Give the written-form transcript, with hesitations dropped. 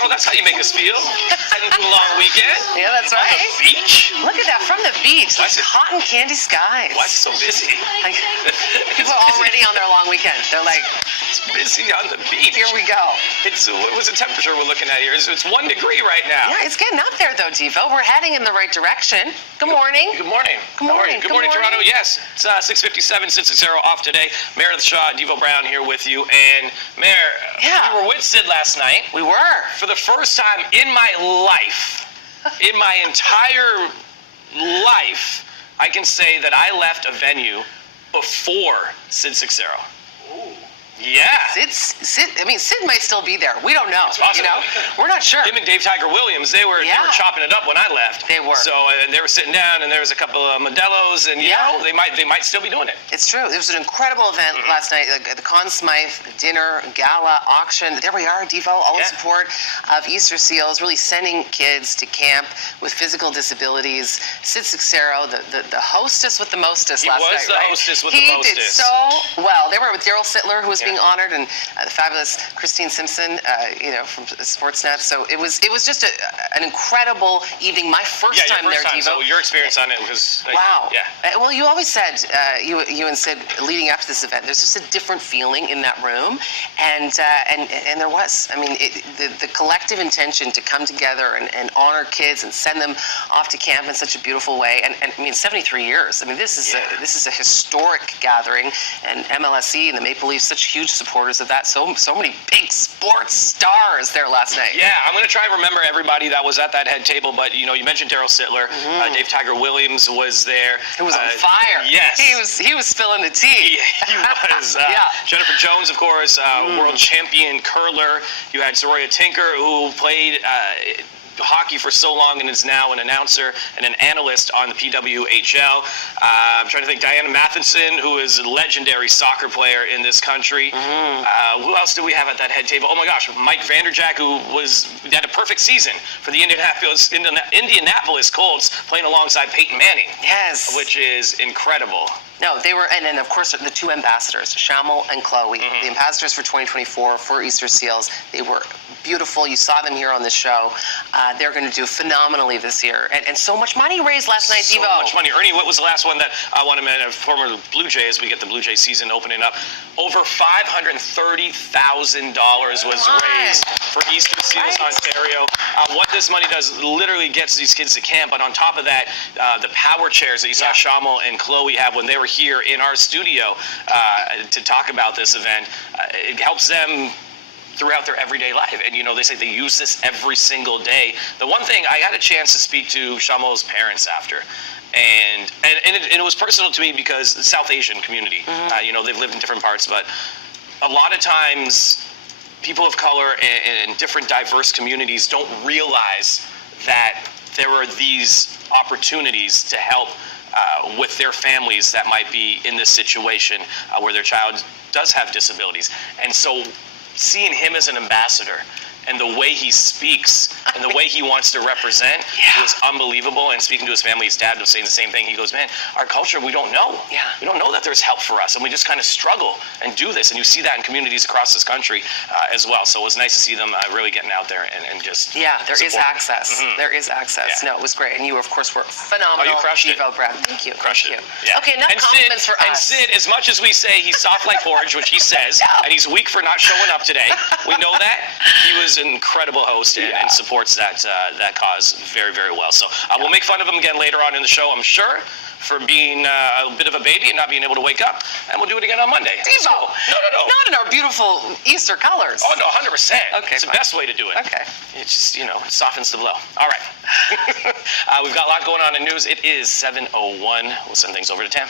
Toronto. That's how you make us feel. Heading to a long weekend. Yeah, that's right. On the beach. Look at that from the beach. Those cotton candy skies. Why is it so busy? Like, people are already on their long weekend. They're like, it's busy on the beach. here we go. What was the temperature we're looking at here? It's 1 degree right now. Yeah, it's getting up there though, Devo. We're heading in the right direction. Good morning. Good morning. Good morning. Good morning, Toronto. Yes, it's 6:57, 6:60 off today. Mayor Shaw, Devo Brown here with you. And Mayor, we were with Sid last night. We were. For the first time in my life, in my entire life, I can say that I left a venue before Sid 6-0. Yeah. Sid might still be there. We don't know. You know, we're not sure. Him and Dave Tiger Williams, they were chopping it up when I left. They were. So and they were sitting down, and there was a couple of Modelos, and you know, they might still be doing it. It's true. It was an incredible event last night. The Conn Smythe dinner, gala, auction. There we are, Devo. All in support of Easter Seals, really sending kids to camp with physical disabilities. Sid 6-0, the hostess with the mostest last night. He was the hostess with the mostest. He did so well. They were with Daryl Sittler, who was being honored, and the fabulous Christine Simpson, from Sportsnet. So it was just an incredible evening. My first time there, Devo. So your experience on it was wow. Yeah. Well, you always said you and Sid leading up to this event, there's just a different feeling in that room, and there was. I mean, the collective intention to come together and honor kids and send them off to camp in such a beautiful way. And I mean, 73 years. I mean, this is a historic gathering, and MLSE and the Maple Leafs, such huge supporters of that. So many big sports stars there last night. Yeah, I'm going to try and remember everybody that was at that head table, but you mentioned Daryl Sittler. Dave Tiger Williams was there. He was on fire. Yes. He was spilling the tea. He was. Jennifer Jones, of course, world champion curler. You had Soraya Tinker, who played hockey for so long and is now an announcer and an analyst on the PWHL. I'm trying to think. Diana Matheson, who is a legendary soccer player in this country. Who else do we have at that head table? Oh my gosh, Mike Vanderjack, who had a perfect season for the Indianapolis Colts, playing alongside Peyton Manning. Yes. Which is incredible. No, they were, and then of course the two ambassadors, Shamel and Chloe, the ambassadors for 2024 for Easter Seals. They were beautiful. You saw them here on the show. They're going to do phenomenally this year, and so much money raised last night, Devo. So much money. Ernie, what was the last one that I want to mention? Former Blue Jays. We get the Blue Jay season opening up. Over $530,000 was raised for Easter Seals Ontario. What this money does literally gets these kids to camp, but on top of that, the power chairs that you saw Shamel and Chloe have when they were here in our studio to talk about this event, it helps them throughout their everyday life. And they say they use this every single day. The one thing, I got a chance to speak to Shamel's parents after, and it was personal to me because the South Asian community, they've lived in different parts, but a lot of times people of color and different diverse communities don't realize that there are these opportunities to help with their families that might be in this situation where their child does have disabilities. And so seeing him as an ambassador and the way he speaks and the way he wants to represent was unbelievable. And speaking to his family, his dad was saying the same thing. He goes, man, our culture, we don't know. We don't know that there's help for us, and we just kind of struggle and do this. And you see that in communities across this country as well. So it was nice to see them really getting out there and just there is access. There is access. No, it was great. And you, of course, were phenomenal. Oh, you crushed it. Brad. Thank you. Crushed it. Yeah. Okay, enough compliments for us. And Sid, as much as we say he's soft like porridge, which he says, and he's weak for not showing up today, we know that. He was an incredible host and supports that cause very, very well. So we'll make fun of him again later on in the show, I'm sure, for being a bit of a baby and not being able to wake up. And we'll do it again on Monday. Devo! No. Not in our beautiful Easter colors. Oh, no, 100%. Okay, it's the best way to do it. Okay. It just, it softens the blow. All right. We've got a lot going on in news. It is 7:01. We'll send things over to Tam.